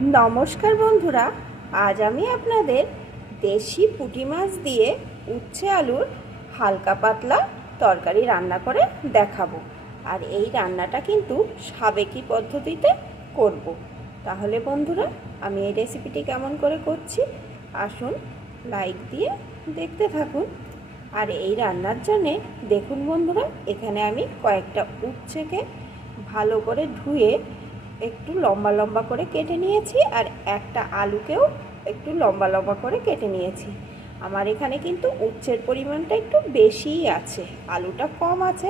নমস্কার বন্ধুরা, আজ আমি আপনাদের দেশি পুঁটি মাছ দিয়ে উচ্ছে আলুর হালকা পাতলা তরকারি রান্না করে দেখাবো আর এই রান্নাটা কিন্তু সাবেকি পদ্ধতিতে করব। তাহলে বন্ধুরা, আমি এই রেসিপিটি কেমন করে করছি, আসুন লাইক দিয়ে দেখতে থাকুন আর এই রান্নার জন্যে দেখুন বন্ধুরা, এখানে আমি কয়েকটা উচ্ছেকে ভালো করে ধুয়ে একটু লম্বা লম্বা করে কেটে নিয়েছি আর একটা আলুকেও একটু লম্বা লম্বা করে কেটে নিয়েছি। আমার এখানে কিন্তু উচ্ছের পরিমাণটা একটু বেশিই আছে, আলুটা কম আছে।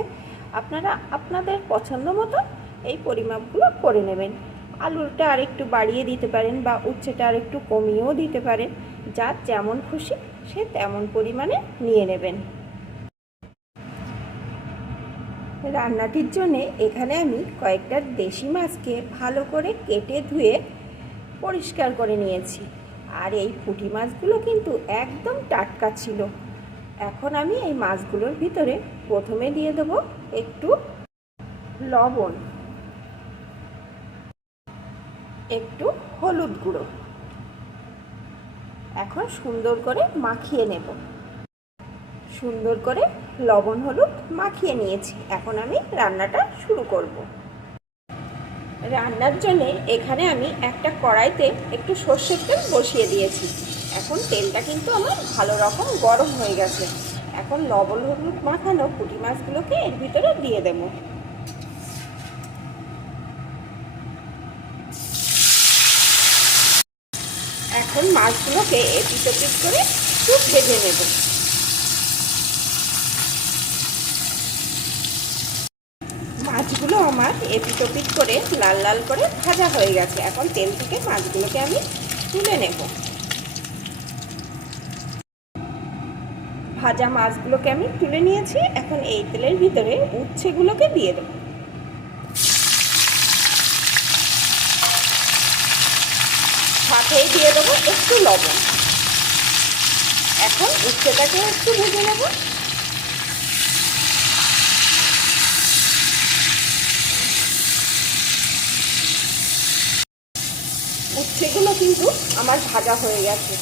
আপনারা আপনাদের পছন্দ মতো এই পরিমাপগুলো করে নেবেন। আলুটা আর একটু বাড়িয়ে দিতে পারেন বা উচ্ছেটা আর একটু কমিয়েও দিতে পারেন। যার যেমন খুশি সে তেমন পরিমাণে নিয়ে নেবেন। রান্নাটির জন্যে এখানে আমি কয়েকটা দেশি মাছকে ভালো করে কেটে ধুয়ে পরিষ্কার করে নিয়েছি। আর এই পুঁটি মাছগুলো কিন্তু একদম টাটকা ছিল। এখন আমি এই মাছগুলোর ভিতরে প্রথমে দিয়ে দেব একটু লবণ, একটু হলুদ গুঁড়ো। এখন সুন্দর করে মাখিয়ে নেব। সুন্দর করে লবণ, হলুদ মাখিয়ে নিয়েছি। এখন আমি রান্নাটা শুরু করব। রান্নার জন্য এখানে আমি একটা কড়াইতে একটু সর্ষের তেল বসিয়ে দিয়েছি। এখন তেলটা কিন্তু আমার ভালো রকম গরম হয়ে গেছে। এখন লবণ, হলুদ মাখানো পুঁটি মাছগুলোকে এর ভিতরে দিয়ে দেব। এখন মাছগুলোকে এপিট করে একটু ভেজে নেব। মাছগুলো আমার এপিট ওপিট করে লাল লাল করে ভাজা হয়ে গেছে। এখন তেল থেকে মাছগুলোকে আমি তুলে নেব। ভাজা মাছগুলোকে আমি তুলে নিয়েছি। এখন এই তেলের ভিতরে উচ্ছেগুলোকে দিয়ে দেবো। সাথেই দিয়ে দেবো একটু লবণ। এখন উচ্ছেটাকে একটু ভেজে নেব উচ্ছেগুলো কিন্তু আমার ভাজা হয়ে গেছে।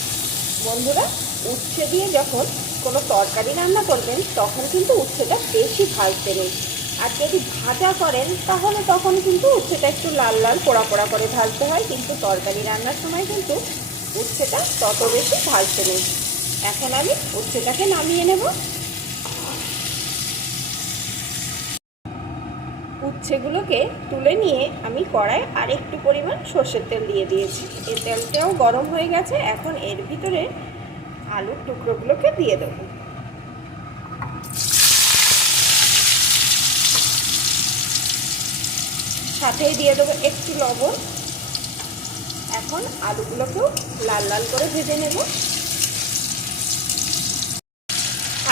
বন্ধুরা, উচ্ছে দিয়ে যখন কোনো তরকারি রান্না করবেন, তখন কিন্তু উচ্ছেটা বেশি ভাজতে নেই। আর যদি ভাজা করেন, তাহলে তখন কিন্তু উচ্ছেটা একটু লাল লাল পোড়া পোড়া করে ভাজতে হয়, কিন্তু তরকারি রান্নার সময় কিন্তু উচ্ছেটা তত বেশি ভাজতে নেই। এখন আমি উচ্ছেটাকে নামিয়ে নেব। উচ্ছেগুলোকে তুলে নিয়ে আমি কড়াই আর একটু পরিমাণ সর্ষের তেল দিয়ে দিয়েছি। এই তেলটাও গরম হয়ে গেছে, এখন এর ভিতরে আলুর টুকরোগুলোকে দিয়ে দেবো। সাথেই দিয়ে দেবো একটু লবণ। এখন আলুগুলোকেও লাল লাল করে ভেজে নেব।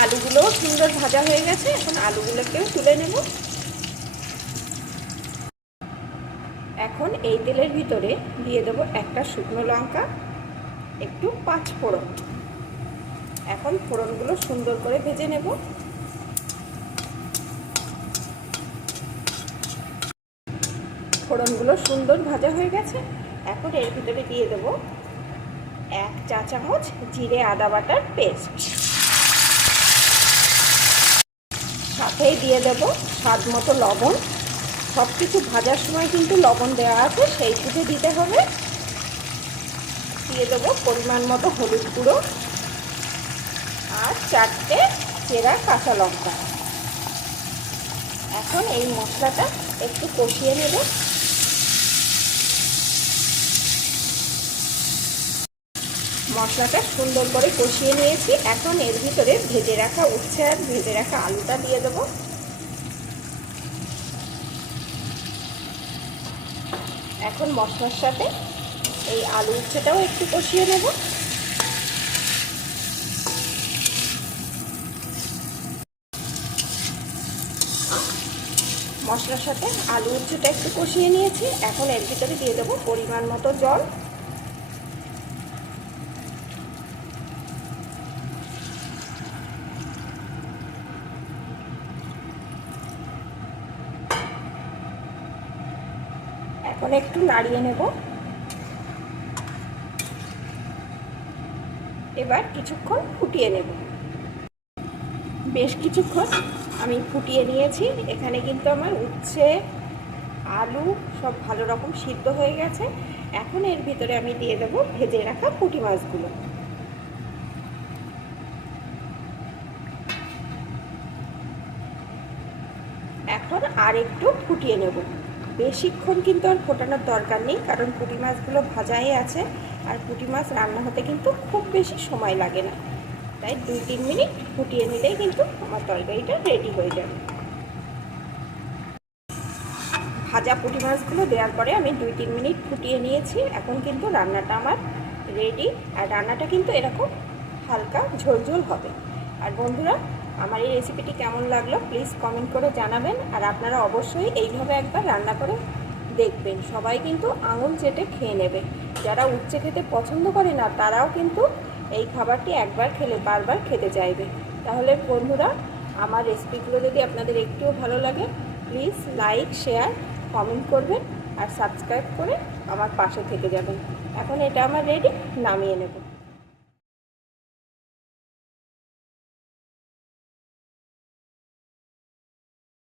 আলুগুলোও সুন্দর ভাজা হয়ে গেছে, এখন আলুগুলোকেও তুলে নেব এখন এই তেলের ভিতরে দিয়ে দেবো একটা শুকনো লঙ্কা, একটু পাঁচ ফোড়ন। এখন ফোড়নগুলো সুন্দর করে ভেজে নেব। ফোড়নগুলো সুন্দর ভাজা হয়ে গেছে। এখন এর ভিতরে দিয়ে দেব এক চা চামচ জিরে আদা বাটার পেস্ট। সাথেই দিয়ে দেব স্বাদ মতো লবণ। সব কিছু ভাজার সময় কিন্তু লবণ দেওয়া আছে, সেই বুঝে দিতে হবে। দিয়ে দেবো পরিমাণ মতো হলুদ গুঁড়ো আর চারটে চেরা কাঁচা লঙ্কা। এখন এই মশলাটা একটু কষিয়ে নেব। মশলাটা সুন্দর করে কষিয়ে নিয়েছি। এখন এর ভিতরে ভেজে রাখা উচ্ছে আর ভেজে রাখা আলুটা দিয়ে দেবো। এখন মশলার সাথে এই আলু উচ্ছেটাও একটু কষিয়ে নেব। মশলার সাথে আলু উচ্ছেটা একটু কষিয়ে নিয়েছি। এখন এর ভিতরে দিয়ে দেবো পরিমাণ মতো জল। তারপরে একটু নাড়িয়ে নেব। এবার কিছুক্ষণ ফুটিয়ে নেব। বেশ কিছুক্ষণ আমি ফুটিয়ে নিয়েছি। এখানে কিন্তু আমার উচ্ছে, আলু সব ভালো রকম সিদ্ধ হয়ে গেছে। এখন এর ভিতরে আমি দিয়ে দেবো ভেজে রাখা পুঁটি মাছগুলো। এখন আর একটু ফুটিয়ে নেব। বেশিক্ষণ কিন্তু আর ফোটানোর দরকার নেই, কারণ পুঁটি মাছগুলো ভাজাই আছে আর পুঁটি মাছ রান্না হতে কিন্তু খুব বেশি সময় লাগে না। তাই দুই তিন মিনিট ফুটিয়ে নিলেই কিন্তু আমার তরকারিটা রেডি হয়ে যাবে। ভাজা পুঁটি মাছগুলো দেওয়ার পরে আমি দুই তিন মিনিট ফুটিয়ে নিয়েছি, এখন কিন্তু রান্নাটা আমার রেডি আর রান্নাটা কিন্তু এরকম হালকা ঝোলঝোল হবে। আর বন্ধুরা আমার এই রেসিপিটি কেমন লাগল প্লিজ কমেন্ট করে জানাবেন। আর আপনারা অবশ্যই এইভাবে একবার রান্না করে দেখবেন। সবাই কিন্তু আঙুল চেটে খেয়ে নেবে। যারা উচ্চে খেতে পছন্দ করে না, তারাও কিন্তু এই খাবারটি একবার খেলে, বারবার খেতে চাইবে। তাহলে বন্ধুরা, আমার রেসিপিগুলো যদি আপনাদের একটুও ভালো লাগে প্লিজ লাইক শেয়ার কমেন্ট করবেন আর সাবস্ক্রাইব করে আমার পাশে থেকে যাবেন। এখন এটা আমার রেডি নামিয়ে নেব।